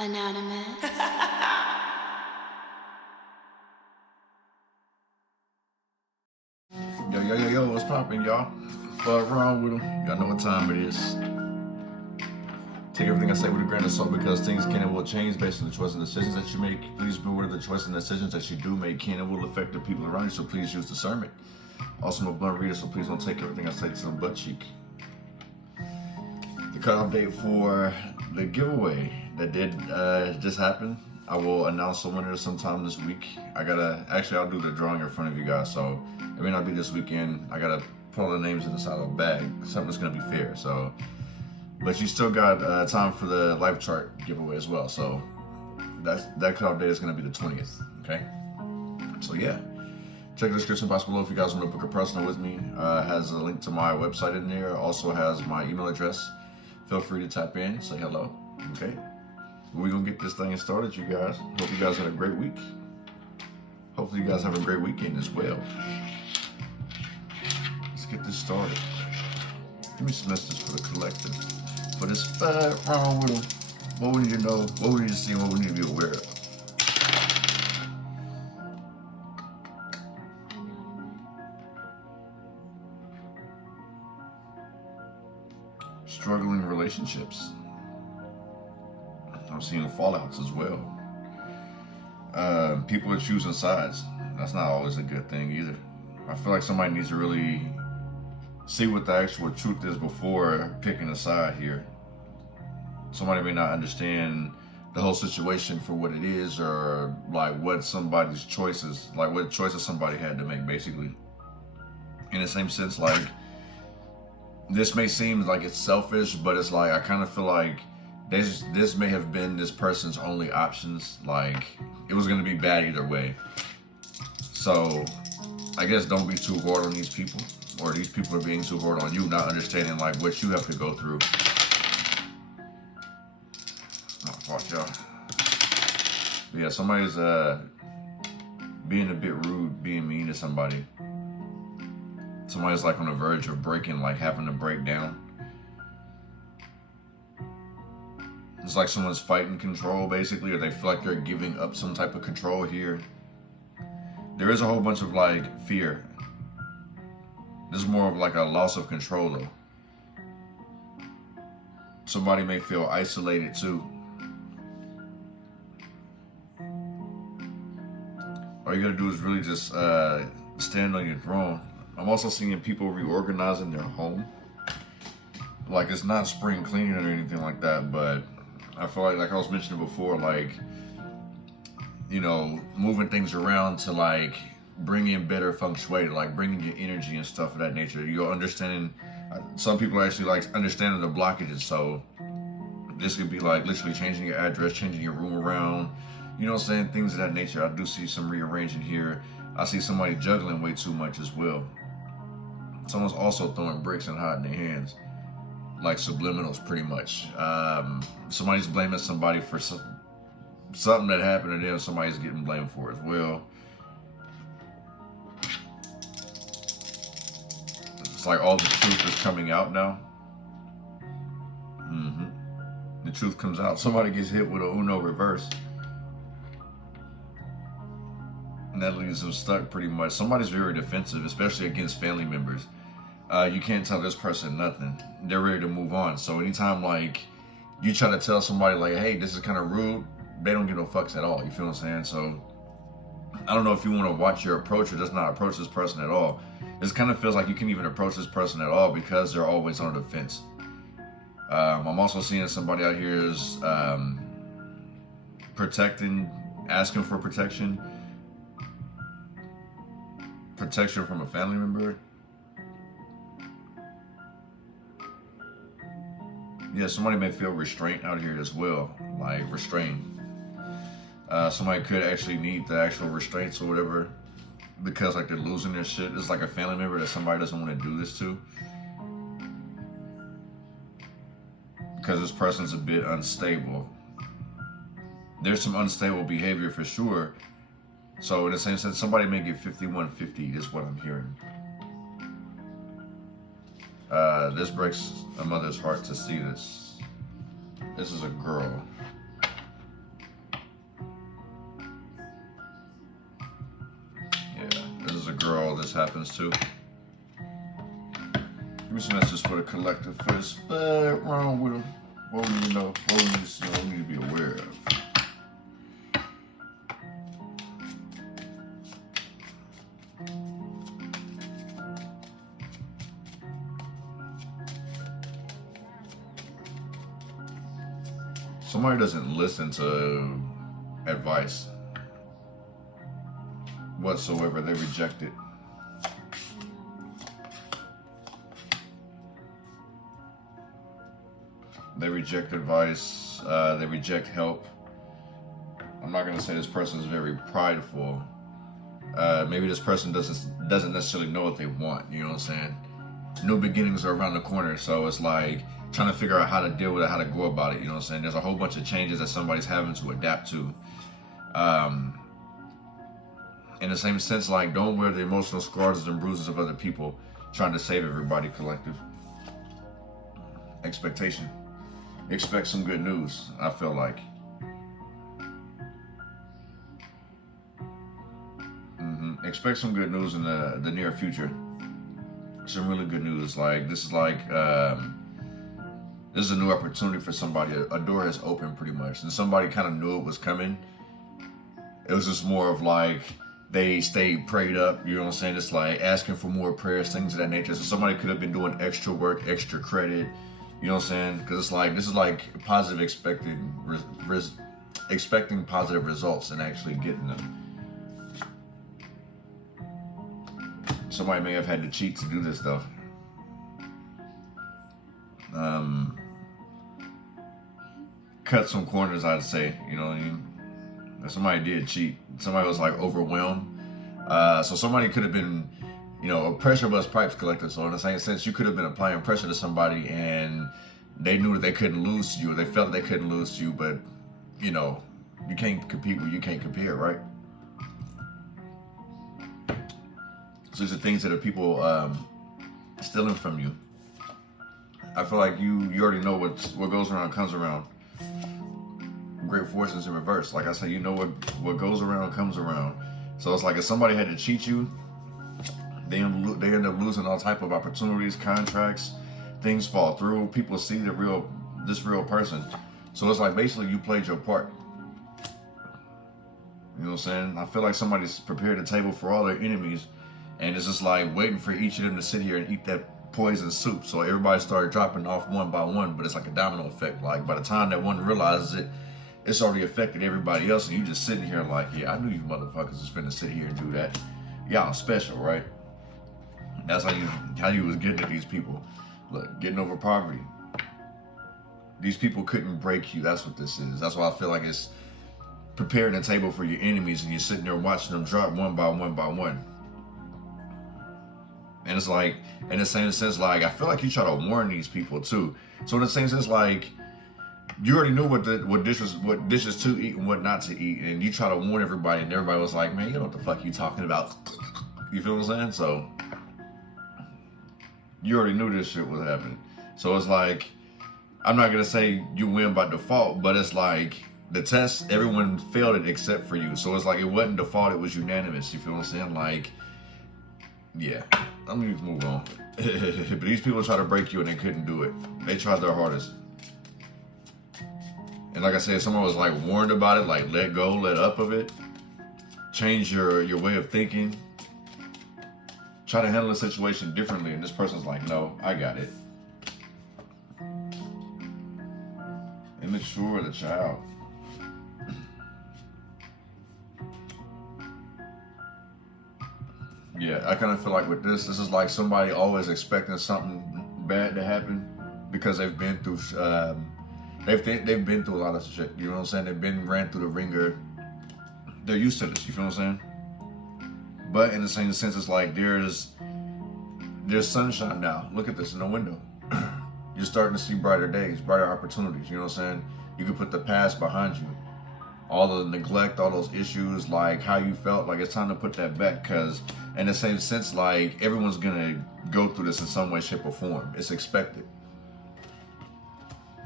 Anonymous. Yo, what's poppin', y'all? Fuck wrong with them. Y'all know what time it is. Take everything I say with a grain of salt because things can and will change based on the choices and decisions that you make. Please be aware of the choices and decisions that you do make can and will affect the people around you, so please use discernment. Also, I'm a blunt reader, so please don't take everything I say to some butt cheek. The cutoff date for the giveaway that did just happen, I will announce the winner sometime this week. I'll do the drawing in front of you guys, so it may not be this weekend. I gotta put all the names in the side of a bag, something that's gonna be fair, so. But you still got time for the life chart giveaway as well, so that cutoff date is gonna be the 20th, okay? So yeah, check the description box below if you guys want to book a personal with me. Has a link to my website in there, also has my email address. Feel free to tap in, say hello, okay? We're gonna get this thing started, you guys. Hope you guys had a great week. Hopefully you guys have a great weekend as well. Let's get this started. Give me some messages for the collective. For this wrong with them. What we need to know, what we need to see, what we need to be aware of. Struggling relationships. I'm seeing fallouts as well. People are choosing sides. That's not always a good thing either. I feel like somebody needs to really see what the actual truth is before picking a side here. Somebody may not understand the whole situation for what it is, or like what somebody's choices, like what choices somebody had to make, basically. In the same sense, like, this may seem like it's selfish, but it's like, I kind of feel like this may have been this person's only options. Like, it was gonna be bad either way. So, I guess don't be too hard on these people, or these people are being too hard on you, not understanding like what you have to go through. Oh, fuck y'all. But yeah, somebody's being a bit rude, being mean to somebody. Somebody's like on the verge of breaking, like having to break down. It's like someone's fighting control, basically, or they feel like they're giving up some type of control here. There is a whole bunch of like fear. This is more of like a loss of control though. Somebody may feel isolated too. All you gotta do is really just stand on your throne. I'm also seeing people reorganizing their home. Like, it's not spring cleaning or anything like that, but I feel like I was mentioning before, like, you know, moving things around to like bring in better feng shui, like bringing your energy and stuff of that nature. You're understanding, some people are actually like understanding the blockages, so this could be like literally changing your address, changing your room around, you know what I'm saying, things of that nature. I do see some rearranging here. I see somebody juggling way too much as well. Someone's also throwing bricks and hiding their hands, like subliminals pretty much. Somebody's blaming somebody for something that happened to them. Somebody's getting blamed for as well. It's like all the truth is coming out now. The truth comes out. Somebody gets hit with a Uno reverse. And that leaves them stuck pretty much. Somebody's very defensive, especially against family members. You can't tell this person nothing. They're ready to move on. So anytime like you try to tell somebody like, hey, this is kind of rude, they don't give no fucks at all. You feel what I'm saying? So I don't know if you want to watch your approach or just not approach this person at all. This kind of feels like you can't even approach this person at all because they're always on the defense. I'm also seeing somebody out here is protecting, asking for protection from a family member. Yeah, somebody may feel restraint out here as well, like restrained. Somebody could actually need the actual restraints or whatever because like they're losing their shit. It's like a family member that somebody doesn't want to do this to. Because this person's a bit unstable. There's some unstable behavior for sure. So in the same sense, somebody may get 5150, is what I'm hearing. This breaks a mother's heart to see this. This is a girl. this happens too. Give me some messages for the collective first. Wrong with them. What we need to know? What we need to know? What we need to be aware of? Somebody doesn't listen to advice whatsoever. They reject it. They reject advice. They reject help. I'm not gonna say this person is very prideful. Maybe this person doesn't necessarily know what they want. You know what I'm saying? New beginnings are around the corner, so it's like trying to figure out how to deal with it, how to go about it. You know what I'm saying? There's a whole bunch of changes that somebody's having to adapt to. In the same sense, like, don't wear the emotional scars and bruises of other people trying to save everybody. Collective expectation. Expect some good news, I feel like. Expect some good news in the near future. Some really good news. Like, this is like, this is a new opportunity for somebody. A door has opened pretty much. And somebody kind of knew it was coming. It was just more of like, they stayed prayed up, you know what I'm saying? It's like asking for more prayers, things of that nature. So somebody could have been doing extra work, extra credit, you know what I'm saying? Because it's like, this is like positive expecting positive results and actually getting them. Somebody may have had to cheat to do this stuff. Cut some corners, I'd say, you know what I mean? Somebody did cheat. Somebody was like overwhelmed. So somebody could have been, you know, a pressure bust pipes collector. So in the same sense, you could have been applying pressure to somebody and they knew that they couldn't lose to you, or they felt they couldn't lose to you, but, you know, you can't compete where you can't compare, right? So these are things that are people stealing from you. I feel like you already know what goes around comes around. Great forces in reverse. Like I said, you know what goes around comes around. So it's like if somebody had to cheat you, they end up losing all type of opportunities, contracts, things fall through. People see this real person. So it's like basically you played your part. You know what I'm saying? I feel like somebody's prepared a table for all their enemies, and it's just like waiting for each of them to sit here and eat that poison soup. So everybody started dropping off one by one, but it's like a domino effect. Like by the time that one realizes it, it's already affected everybody else, and you just sitting here like, yeah, I knew you motherfuckers was finna sit here and do that. Y'all special, right? That's how you was getting at these people. Look, getting over poverty. These people couldn't break you. That's what this is. That's why I feel like it's preparing a table for your enemies, and you're sitting there watching them drop one by one by one. And it's like, in the same sense, like, I feel like you try to warn these people too. So in the same sense, like, you already knew what dishes to eat and what not to eat, and you try to warn everybody, and everybody was like, man, you know what the fuck you talking about. You feel what I'm saying? So you already knew this shit was happening. So it's like, I'm not gonna say you win by default, but it's like the test, everyone failed it except for you. So it's like it wasn't default, it was unanimous. You feel what I'm saying? Like, yeah, I'm gonna move on. But these people try to break you and they couldn't do it. They tried their hardest. And like I said, someone was like warned about it, like let go, let up of it, change your way of thinking, try to handle the situation differently. And this person's like, no, I got it. Immature, the child. Yeah, I kind of feel like with this is like somebody always expecting something bad to happen because they've been through, they've been through a lot of shit. You know what I'm saying? They've ran through the ringer. They're used to this. You feel what I'm saying? But in the same sense, it's like there's sunshine now. Look at this in the window. You're starting to see brighter days, brighter opportunities. You know what I'm saying? You can put the past behind you. All the neglect, all those issues, like how you felt, like it's time to put that back, because in the same sense, like everyone's gonna go through this in some way, shape, or form. It's expected.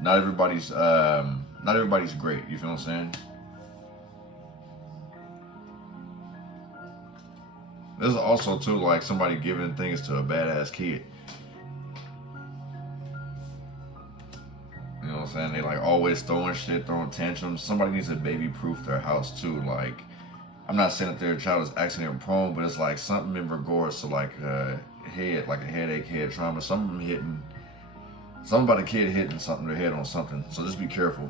Not everybody's great, you feel what I'm saying? There's also too like somebody giving things to a badass kid. You know what I'm saying? They like always throwing shit, throwing tantrums. Somebody needs to baby proof their house too. Like, I'm not saying that their child is accident prone, but it's like something in regards to like head, like a headache, head trauma, something about a kid hitting something, their head on something. So just be careful.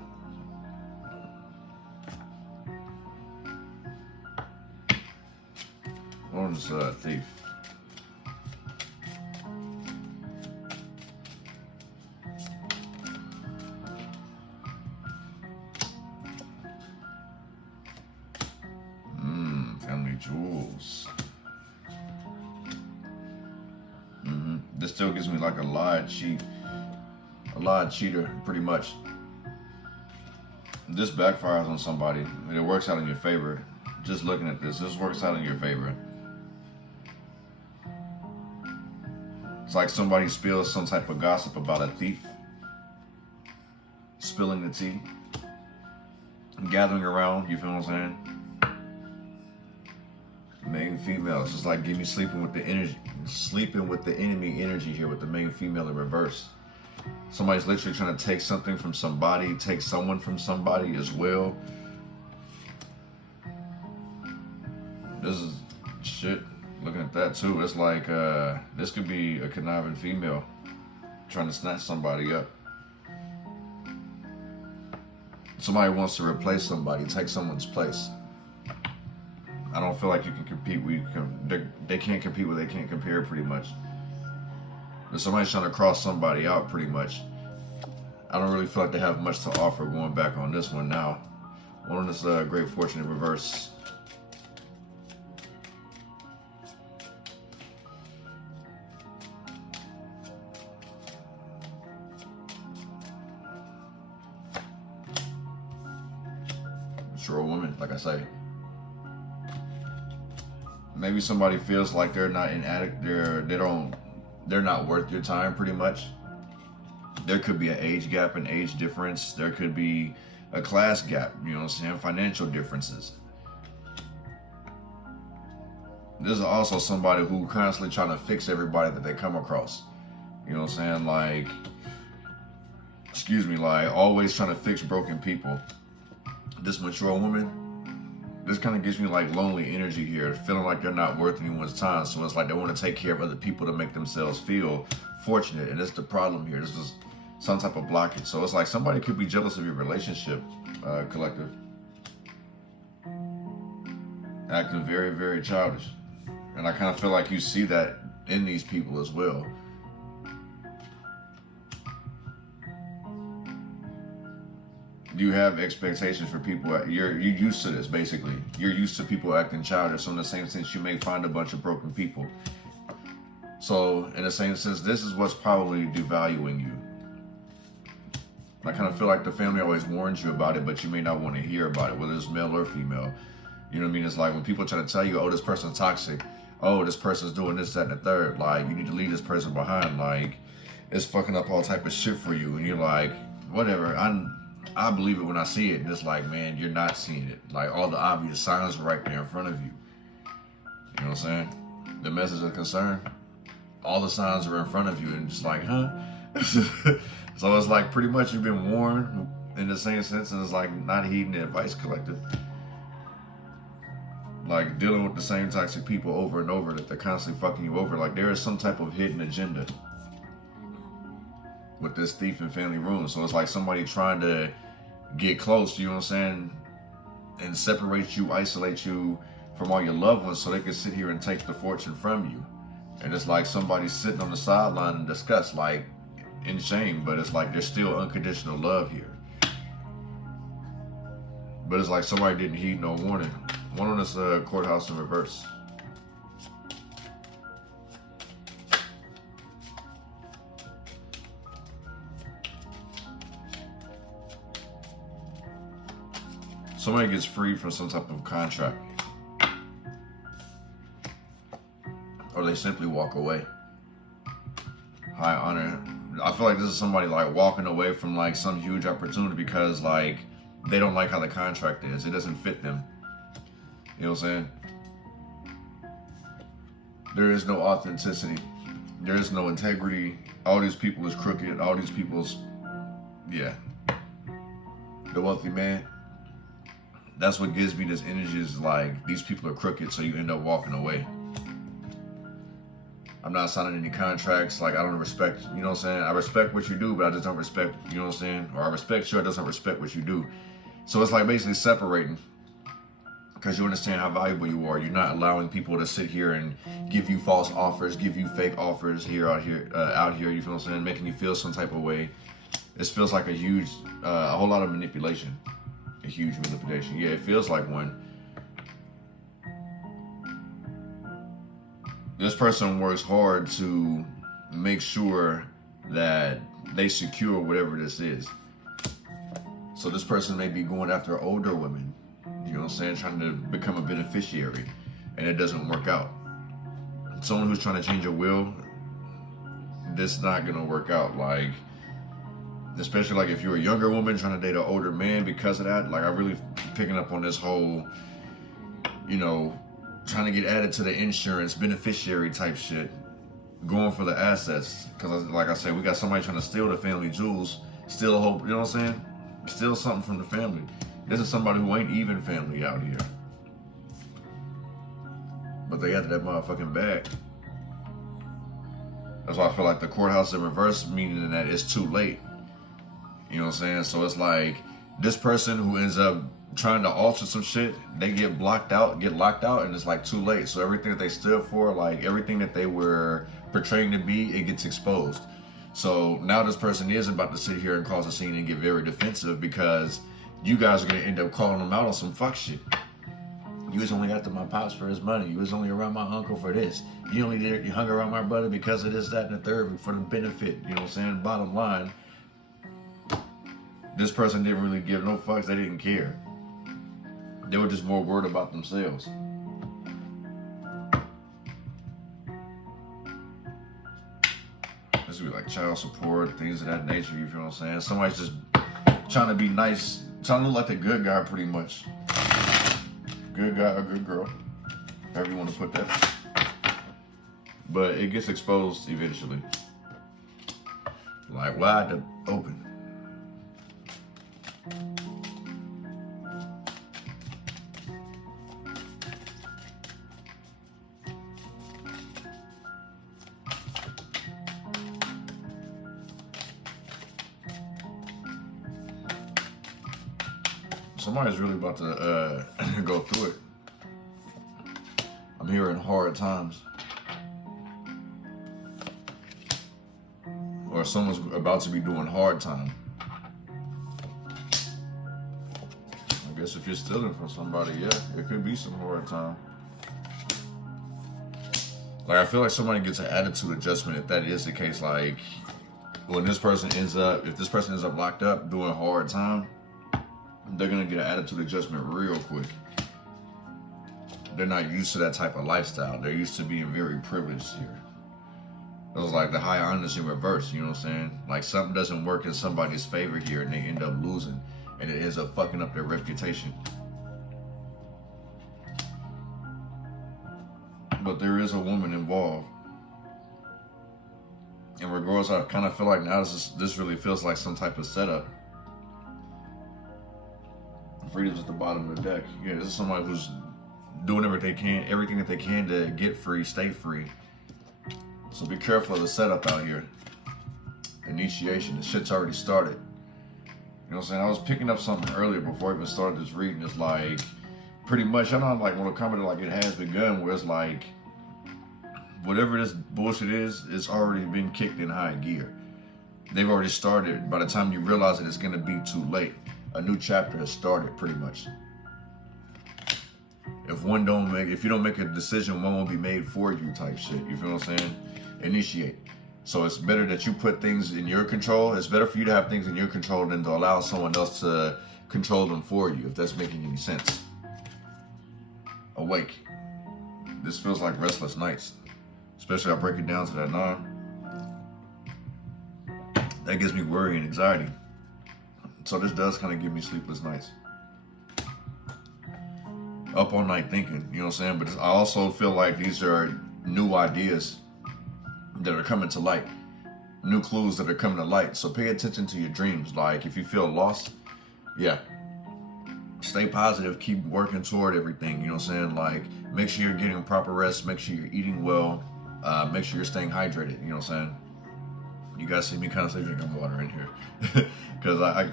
One's thief. Family jewels. This still gives me like a lied cheater, pretty much. This backfires on somebody. It works out in your favor. Just looking at this works out in your favor. It's like somebody spills some type of gossip about a thief. Spilling the tea. Gathering around, you feel what I'm saying? Main female, it's just like give me sleeping with the energy, sleeping with the enemy energy here with the main female in reverse. Somebody's literally trying to take something from somebody, take someone from somebody as well. This is shit. Looking at that too, it's like this could be a conniving female trying to snatch somebody up. Somebody wants to replace somebody, take someone's place. I don't feel like you can compete. They can't compete with, they can't compare pretty much. But somebody's trying to cross somebody out pretty much. I don't really feel like they have much to offer going back on this one now. On this great fortune in reverse. Mature woman, like I say. Maybe somebody feels like they're not they're not worth your time pretty much. There could be an age gap, an age difference. There could be a class gap, you know what I'm saying? Financial differences. There's also somebody who constantly trying to fix everybody that they come across. You know what I'm saying? Like, excuse me, like always trying to fix broken people. This mature woman, this kind of gives me like lonely energy here, feeling like they're not worth anyone's time. So it's like they want to take care of other people to make themselves feel fortunate. And that's the problem here. This is some type of blockage. So it's like somebody could be jealous of your relationship, collective. Acting very, very childish. And I kind of feel like you see that in these people as well. You have expectations for people. You're used to this, basically. You're used to people acting childish. So in the same sense, you may find a bunch of broken people. So in the same sense, this is what's probably devaluing you. I kind of feel like the family always warns you about it, but you may not want to hear about it, whether it's male or female. You know what I mean? It's like when people try to tell you, oh, this person's toxic. Oh, this person's doing this, that, and the third. Like, you need to leave this person behind. Like, it's fucking up all type of shit for you. And you're like, whatever. I believe it when I see it. And it's like, man, you're not seeing it. Like, all the obvious signs are right there in front of you. You know what I'm saying? The message of concern, all the signs are in front of you. And just like, huh? So it's like pretty much you've been warned in the same sense. And it's like not heeding the advice, collective. Like dealing with the same toxic people over and over that they're constantly fucking you over. Like there is some type of hidden agenda with this thief and family room. So it's like somebody trying to get close, you know what I'm saying, and separate you, isolate you from all your loved ones so they can sit here and take the fortune from you. And it's like somebody sitting on the sideline in disgust, like in shame, but it's like there's still unconditional love here. But it's like somebody didn't heed no warning. One on this courthouse in reverse. Somebody gets freed from some type of contract. Or they simply walk away. High honor. I feel like this is somebody like walking away from like some huge opportunity because like they don't like how the contract is. It doesn't fit them. You know what I'm saying? There is no authenticity. There is no integrity. All these people is crooked. All these people's, yeah. The wealthy man, that's what gives me this energy, is like, these people are crooked, so you end up walking away. I'm not signing any contracts. Like, I don't respect, you know what I'm saying? I respect what you do, but I just don't respect, you know what I'm saying? Or I respect you, I doesn't respect what you do. So it's like basically separating, because you understand how valuable you are. You're not allowing people to sit here and give you false offers, give you fake offers out here, you feel what I'm saying? Making you feel some type of way. This feels like a whole lot of manipulation. A huge manipulation. Yeah, it feels like one. This person works hard to make sure that they secure whatever this is. So this person may be going after older women, you know what I'm saying, trying to become a beneficiary, and it doesn't work out. Someone who's trying to change your will, this is not gonna work out. Like, especially like if you're a younger woman trying to date an older man, because of that, like, I really picking up on this whole, you know, trying to get added to the insurance beneficiary type shit, going for the assets. Because like I said, we got somebody trying to steal the family jewels, steal a whole, you know what I'm saying? Steal something from the family. This is somebody who ain't even family out here. But they got that motherfucking bag. That's why I feel like the courthouse in reverse, meaning that it's too late. You know what I'm saying? So it's like, this person who ends up trying to alter some shit, they get locked out, and it's like too late. So everything that they stood for, like everything that they were portraying to be, it gets exposed. So now this person is about to sit here and cause a scene and get very defensive, because you guys are gonna end up calling them out on some fuck shit. You was only after my pops for his money. You was only around my uncle for this. You hung around my brother because of this, that, and the third, for the benefit. You know what I'm saying? Bottom line, this person didn't really give no fucks. They didn't care. They were just more worried about themselves. This would be like child support, things of that nature, you feel what I'm saying? Somebody's just trying to be nice, trying to look like the good guy, pretty much. Good guy or good girl, however you want to put that. But it gets exposed eventually. Like, wide open. Somebody's really about to go through it. I'm hearing hard times. Or someone's about to be doing hard time. I guess if you're stealing from somebody, yeah, it could be some hard time. Like, I feel like somebody gets an attitude adjustment if that is the case. Like, when this person ends up, if this person ends up locked up doing hard time, they're gonna get an attitude adjustment real quick. They're not used to that type of lifestyle. They're used to being very privileged here. It was like the high honest in reverse, you know what I'm saying? Like, something doesn't work in somebody's favor here and they end up losing, and it ends up fucking up their reputation. But there is a woman involved. In regards, I kind of feel like now this really feels like some type of setup. Freedom's at the bottom of the deck. Yeah, this is somebody who's doing everything that they can to get free, stay free. So be careful of the setup out here. Initiation, the shit's already started. You know what I'm saying? I was picking up something earlier before I even started this reading. It's like, pretty much, I don't like want to comment like it has begun, where it's like, whatever this bullshit is, it's already been kicked in high gear. They've already started. By the time you realize it, it's gonna be too late. A new chapter has started, pretty much. If you don't make a decision, one won't be made for you, type shit. You feel what I'm saying? Initiate. So it's better that you put things in your control. It's better for you to have things in your control than to allow someone else to control them for you, if that's making any sense. Awake. This feels like restless nights. Especially I break it down to that 9. That gives me worry and anxiety. So this does kind of give me sleepless nights. Up all night thinking, you know what I'm saying? But I also feel like these are new ideas that are coming to light, new clues that are coming to light. So pay attention to your dreams. Like if you feel lost, yeah, stay positive, keep working toward everything, you know what I'm saying? Like make sure you're getting proper rest, make sure you're eating well, make sure you're staying hydrated, you know what I'm saying? You guys see me constantly drinking water in here because I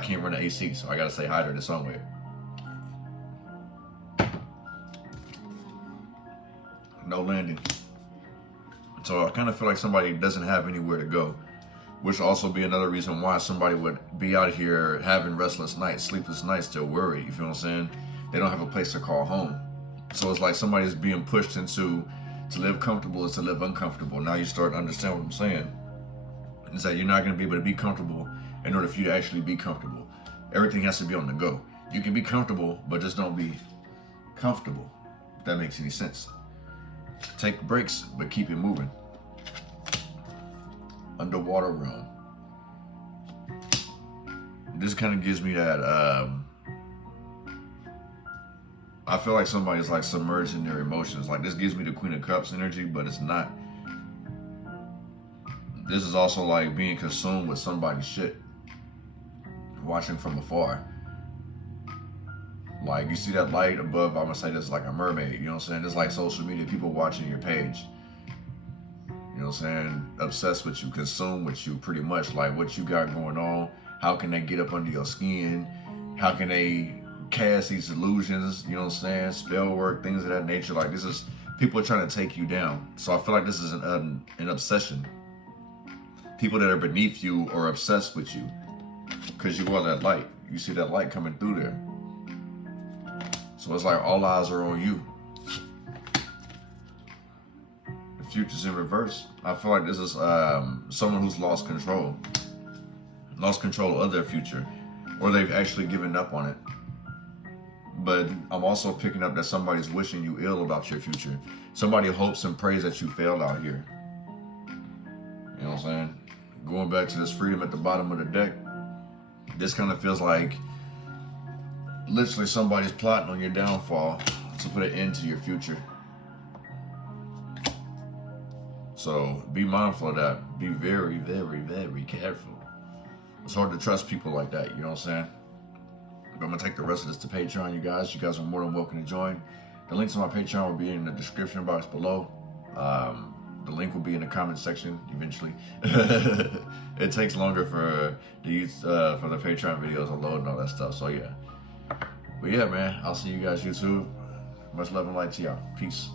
can't run the AC, so I gotta stay hydrated some way. No landing. So I kind of feel like somebody doesn't have anywhere to go, which will also be another reason why somebody would be out here having restless nights, sleepless nights, they're worried, you feel what I'm saying? They don't have a place to call home. So it's like somebody's being pushed into to live comfortable is to live uncomfortable. Now you start to understand what I'm saying. Is that you're not going to be able to be comfortable in order for you to actually be comfortable. Everything has to be on the go. You can be comfortable, but just don't be comfortable, if that makes any sense. Take breaks, but keep it moving. Underwater realm. This kind of gives me that, I feel like somebody's like submerged in their emotions. Like this gives me the Queen of Cups energy, but it's not. This is also like being consumed with somebody's shit. Watching from afar. Like you see that light above, I'm gonna say this like a mermaid, you know what I'm saying? It's like social media, people watching your page. You know what I'm saying? Obsessed with you, consumed with you pretty much. Like what you got going on, how can they get up under your skin? How can they cast these illusions, you know what I'm saying? Spell work, things of that nature. Like this is, people are trying to take you down. So I feel like this is an obsession. People that are beneath you are obsessed with you because you are that light. You see that light coming through there. So it's like all eyes are on you. The future's in reverse. I feel like this is someone who's lost control of their future, or they've actually given up on it. But I'm also picking up that somebody's wishing you ill about your future. Somebody hopes and prays that you fail out here. You know what I'm saying? Going back to this freedom at the bottom of the deck, this kind of feels like literally somebody's plotting on your downfall to put an end to your future. So be mindful of that. Be very, very, very careful. It's hard to trust people like that, you know what I'm saying? But I'm gonna take the rest of this to Patreon, you guys. You guys are more than welcome to join. The links to my Patreon will be in the description box below. The link will be in the comment section eventually. It takes longer for the Patreon videos to load and all that stuff, so yeah. But yeah, man, I'll see you guys YouTube. Much love and light to y'all. Peace.